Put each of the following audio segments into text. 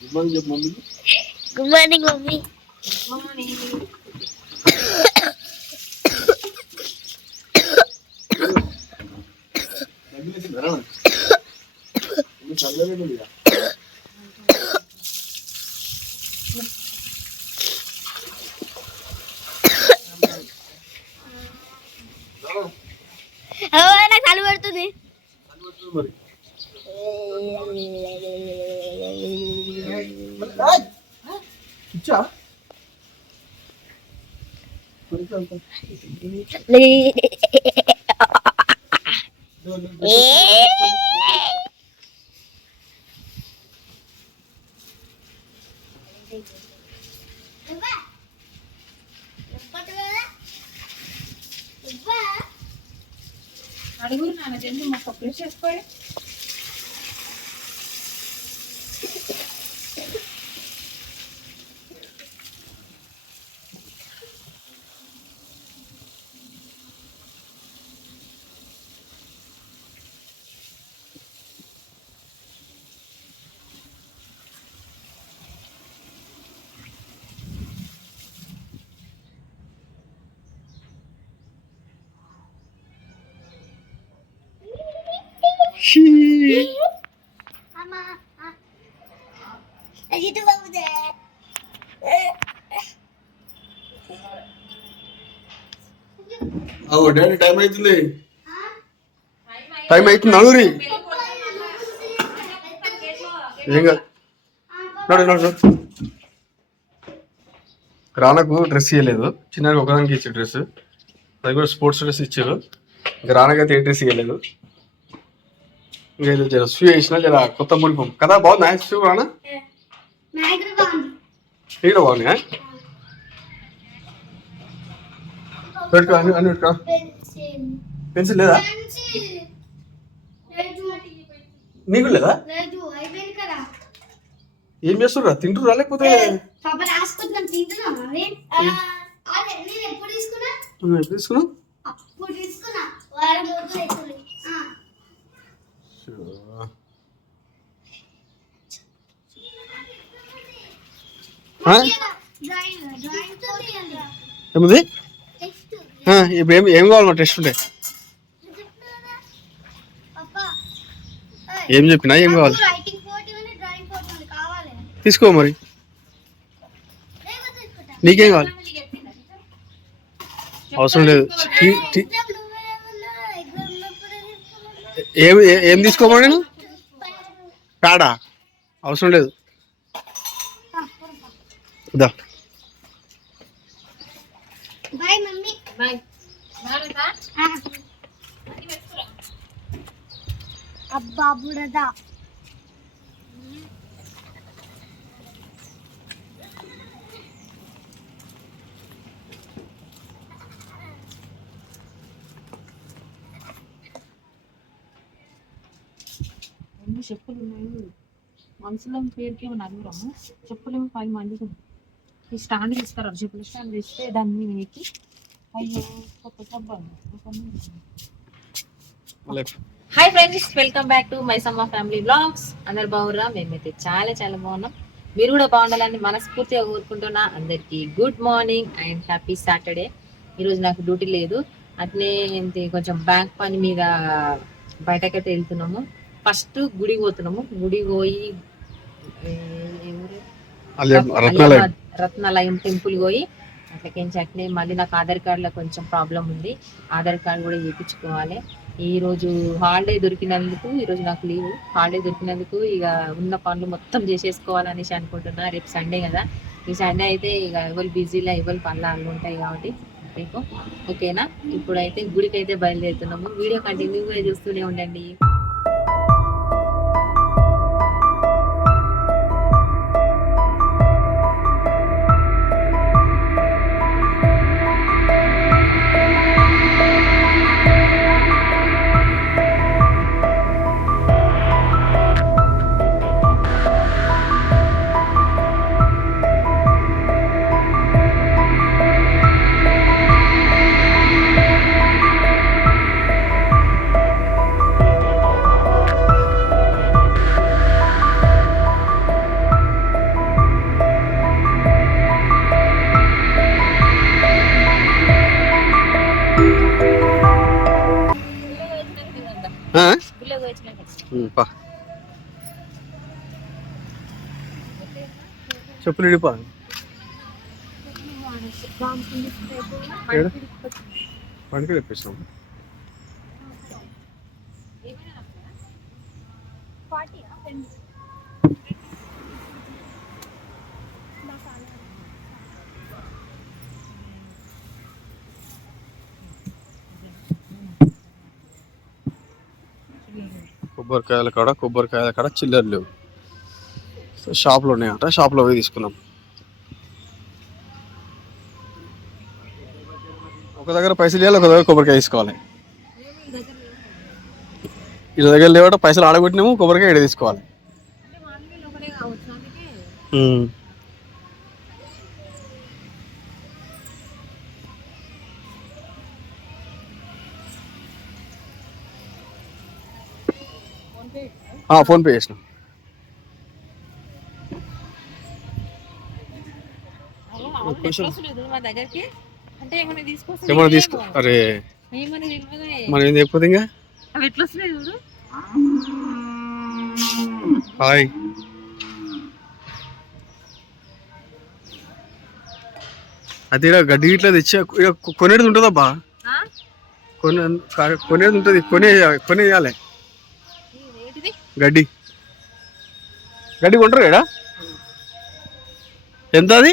Good morning చెప్పు mummy good morning mummy తగ్గిలేసింది రా మమ్మీ చల్లలేదు ఇక ఓ, నాకు చలి పెడుతుంది చల్లబెట్టు మరి ఇచ్చా అడుగురు నాన్న జల్ది మొక్క ఫ్రెష్ చేసుకోండి. ఇటు బాబుదే ఓ డాడీ టైం అవుతుంది టైం అవుతుంది నలుగురి ఏం కాదు. నడు. రానకు డ్రెస్ ఇవ్వలేదు చిన్నగా ఒకదానికి ఇచ్చే డ్రెస్. అది కూడా స్పోర్ట్స్ డ్రెస్ ఇచ్చారు. ఇంకా రానకైతే ఏ డ్రెస్ ఇవ్వలేదు లేదు జర షూ వేసిన జర కొత్త ముడిపం కదా బాగుందా? షూ రానా బాగుంది ఇక్కడ బాగుంది? పెట్టుకో అన్ని అన్ని పెట్టుకో. పెన్సిల్ లేదా? నీకు లేదా? ఏం చేస్తుర్రా? తింటురా లేకపోతే? పాప ఎప్పుడు తీసుకున్నా. తీసుకున్నా వారం రోజులు అవుతుంది ఆ. ఆ? డ్రాయింగ్ డ్రాయింగ్ తోటి అండి ఏముంది? ఇప్పుడు ఏం ఏం కావాలి మా టెస్ట్ ఉంటే? ఏం చెప్పినా? ఏం కావాలి? తీసుకో మరి. నీకేం కావాలి? అవసరం లేదు. ఏం ఏ- ఏం తీసుకోమని నేను పేడా అవసరం లేదు. దా అబ్బా బుడదా. ఎన్ని చెప్పులు ఉన్నాయి మనుషుల పేరుకి ఏమో నలుగురము. చెప్పులేమో పది మందికి ఉన్నాయి. ఈ స్టాండ్ తీసుకురా చెప్పుల స్టాండ్ తీస్తే దాని మీద ఎక్కి అయ్యో కొత్త hi friends welcome back to my సమ్మ ఫ్యామిలీ బ్లాగ్స్. అందరు బాగుర్రా? మేమైతే చాలా చాలా బాగున్నాం. మీరు కూడా బాగుండాలని మనస్ఫూర్తిగా కోరుకుంటున్నా. అందరికి good morning and happy Saturday. ఈరోజు నాకు డ్యూటీ లేదు. అట్నే ఏంటి కొంచెం బ్యాంక్ పని మీద బయటకైతే వెళ్తున్నాము. ఫస్ట్ గుడికి పోతున్నాము. గుడికి పోయి? రత్నాలయం. టెంపుల్ పోయి అట్లకించి అట్నే మళ్ళీ నాకు ఆధార్ కార్డులో కొంచెం ప్రాబ్లం ఉంది. ఆధార్ కార్డు కూడా చేయించుకోవాలి. ఈ రోజు హాలిడే దొరికినందుకు ఈ రోజు నాకు లీవ్. హాలిడే దొరికినందుకు ఇక ఉన్న పనులు మొత్తం చేసేసుకోవాలనేసి అనుకుంటున్నా. రేపు సండే కదా. ఈ సండే అయితే ఇక ఎవరు బిజీలో ఎవరు పనులు అన్నీ ఉంటాయి కాబట్టి. రేపు. ఓకేనా? ఇప్పుడైతే గుడికి అయితే బయలుదేరుతున్నాము. వీడియో కంటిన్యూగా చూస్తూనే ఉండండి. చెప్పులు ఇడిపా ఏడు? పనికి తెప్పిస్తాం కొబ్బరికాయల కాడ కొబ్బరికాయల కాడ చిల్లర లేవు. సో షాప్లో ఉన్నాయంట షాప్లో పోయి తీసుకున్నాం. ఒక దగ్గర పైసలు ఇవ్వాలి ఒక దగ్గర కొబ్బరికాయ తీసుకోవాలి. వీళ్ళ దగ్గర లేవట పైసలు ఆడగొట్టినాము కొబ్బరికాయ ఇక్కడ తీసుకోవాలి. ఉమ్. ఆ, ఫోన్ పే చేసిన. మా దగ్గరికి. అంటే ఏమైనా తీసుకో అరే. మనం ఏం చెప్పదు ఇంకా? హాయ్. అది ఈడ గడ్డి ఇట్లా తెచ్చి. ఇక కొనేది ఉంటుందబ్బా. ఆ? కొనే కొనేది ఉంటుంది. కొనే కొనేయాలి. గడ్డి. గడ్డి కొంటారు కదా? ఎంత అది?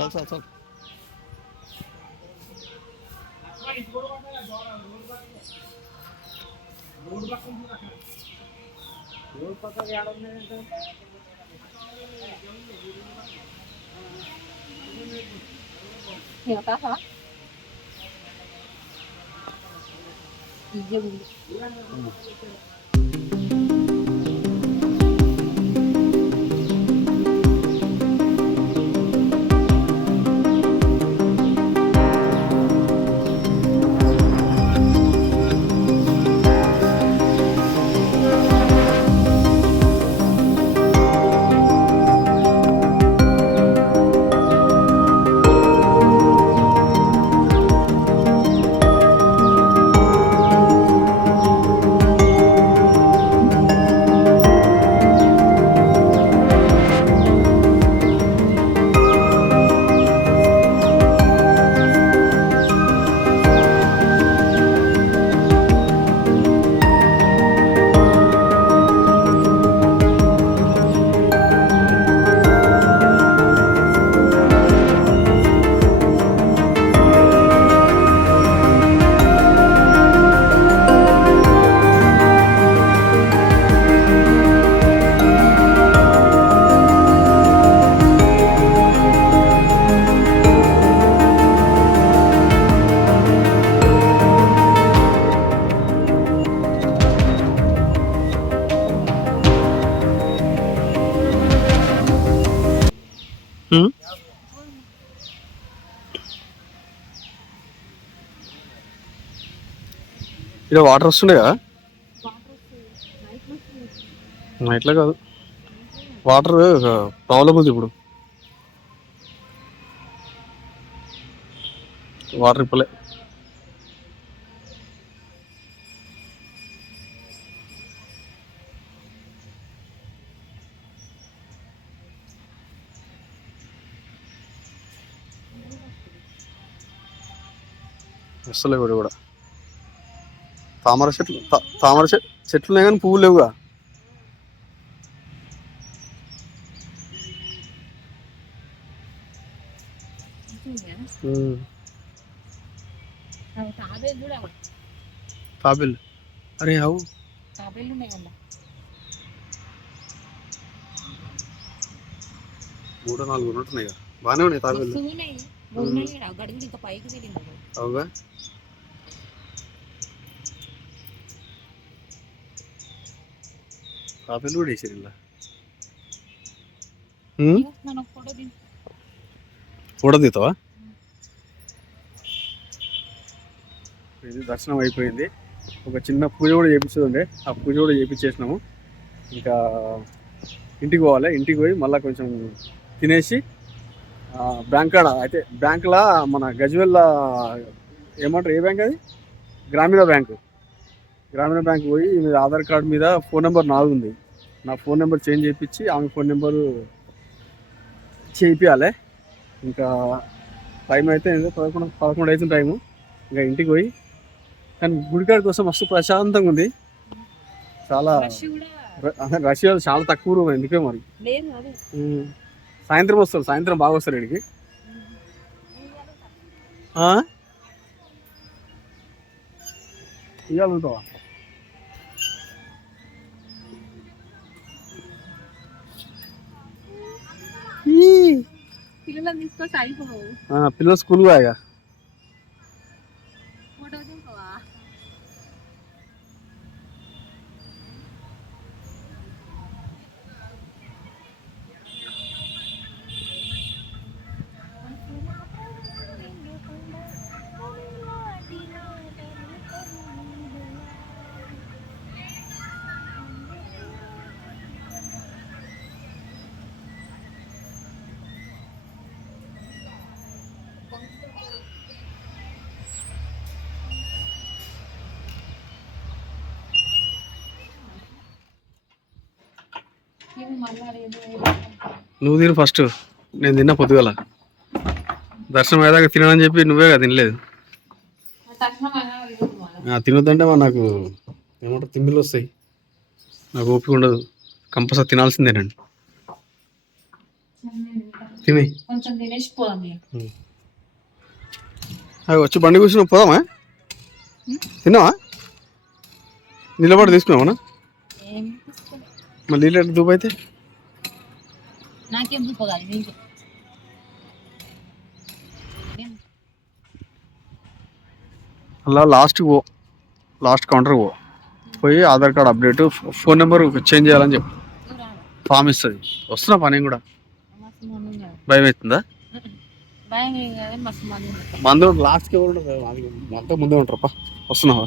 చాలు చాలు చాలు ఇక కాసా? ఇయ్య ఉంది. హ్మ్? ఇక్కడ వాటర్ వస్తుండే కదా? నైట్లో కాదు. వాటర్ ప్రాబ్లం ఉంది ఇప్పుడు. వాటర్ ఇప్పలే. వస్తలే కూడా. తామర చెట్లు తామర చెట్లు ఉన్నాయి కానీ పువ్వులు లేవుగా. తాబేలు. అరే అవు. మూడో నాలుగు ఉన్నట్టున్నాయి బాగానే ఉన్నాయి తాబేలు అవుగా? తాబేలు కూడా వేసారు ఇలా. ఫోటో ఇది దర్శనం అయిపోయింది. ఒక చిన్న పూజ కూడా చేపించేది ఉండే ఆ పూజ కూడా చేపించేసినాము ఇంకా ఇంటికి పోవాలి. ఇంటికి పోయి మళ్ళీ కొంచెం తినేసి బ్యాంక్ కాడ అయితే బ్యాంకులా మన గజ్వెల్ల ఏమంటారు? ఏ బ్యాంక్ అది? గ్రామీణ బ్యాంకు. గ్రామీణ బ్యాంక్ పోయి మీద ఆధార్ కార్డు మీద ఫోన్ నెంబర్ నాది ఉంది. నా ఫోన్ నెంబర్ చేంజ్ చేయించి ఆమె ఫోన్ నెంబరు చేయించాలి. ఇంకా టైం అయితే ఏందో పదకొండు పదకొండు అవుతుంది టైము. ఇంకా ఇంటికి పోయి కానీ గుడికాడ కోసం మస్తు ప్రశాంతంగా ఉంది. చాలా రష్యా చాలా తక్కువ రూమ్ ఎందుకే మరి. సాయంత్రం వస్తారు సాయంత్రం బాగా వస్తారు ఇక్కడికి. ఇవాళ ఉంటావా పిల్లలను తీసుకొచ్చి అయిపోవు ఆ, పిల్లలు స్కూల్ పోయాగా నువ్వు తిను ఫస్ట్ నేను తిన్నా పొద్దుగల. దర్శనం అయ్యాక తినని చెప్పి నువ్వే కదా తినలేదు. తినొద్దంటే నాకు ఏమంటారు తిమ్మిలు వస్తాయి. నాకు ఓపిక ఉండదు. కంపల్సరీ తినాల్సిందేనండి తిని. అవి వచ్చి బండి కూర్చుని పోదామా? తిన్నావా? నిలబడి తీసుకున్నావా. మళ్ళీ నీళ్ళు దూపు అయితే. నాకేం చూపగాలి నీకు అలా లాస్ట్కి పో. లాస్ట్ కౌంటర్ పో. పోయి Aadhaar card update phone number change చేయాలని చెప్పు. ఫామ్ ఇస్తుంది వస్తున్నా పని కూడా. భయం అవుతుందా కాదు మంది లాస్ట్కి ఎవరు అంతా ముందే ఉంటారు. పా. వస్తున్నావా?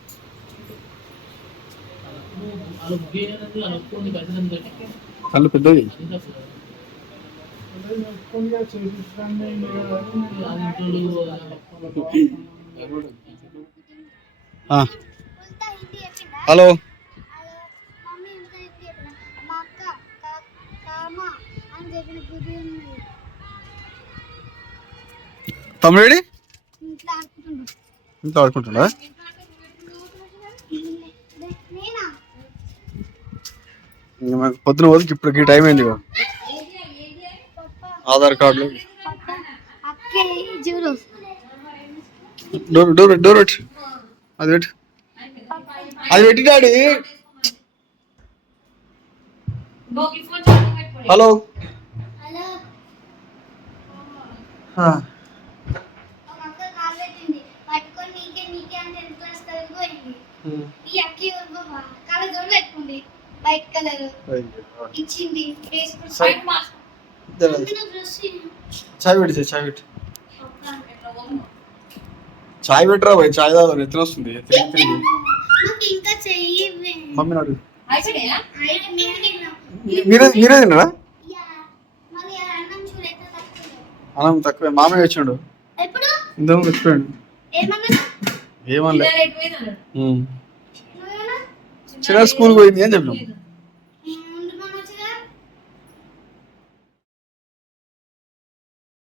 ఉన్నది తమ్ముడేడి ఇంట్లో ఆడుకుంటుండు. ఇంట్లో ఆడుకుంటున్నా నేనా ఇంకా మాకు పొద్దున పోతే ఇప్పుడు ఈ టైం అయింది. ఆధార్ కార్డులు. డోర్ డోర్ డోర్ పెట్టు అది పెట్టు అది పెట్టి డాడీ. హలో. పట్టుకొని నీకే నీకే అంటే ఎంత క్లాస్ పోయింది ఈ అక్కి బాబా? కళ్ళ జోడు పెట్టుకుంది. White colour. ఇచ్చింది. అందులో డ్రెస్ చాయ్ పెట్టి చాయ్ పెట్టి. చాయ్ పెట్టరా పోయి చాయ్ తాగు ఎత్తున వస్తుంది మమ్మీ నాడు. మీరే మీరే తిన్నారా? యా. మరి ఆ అన్నం తక్కువ. అన్నం తక్కువ. మామయ్య వచ్చిండు ఇంతకు వచ్చిపోయాడు ఏమన్నా చిన్న స్కూల్ పోయింది అని చెప్పినాం.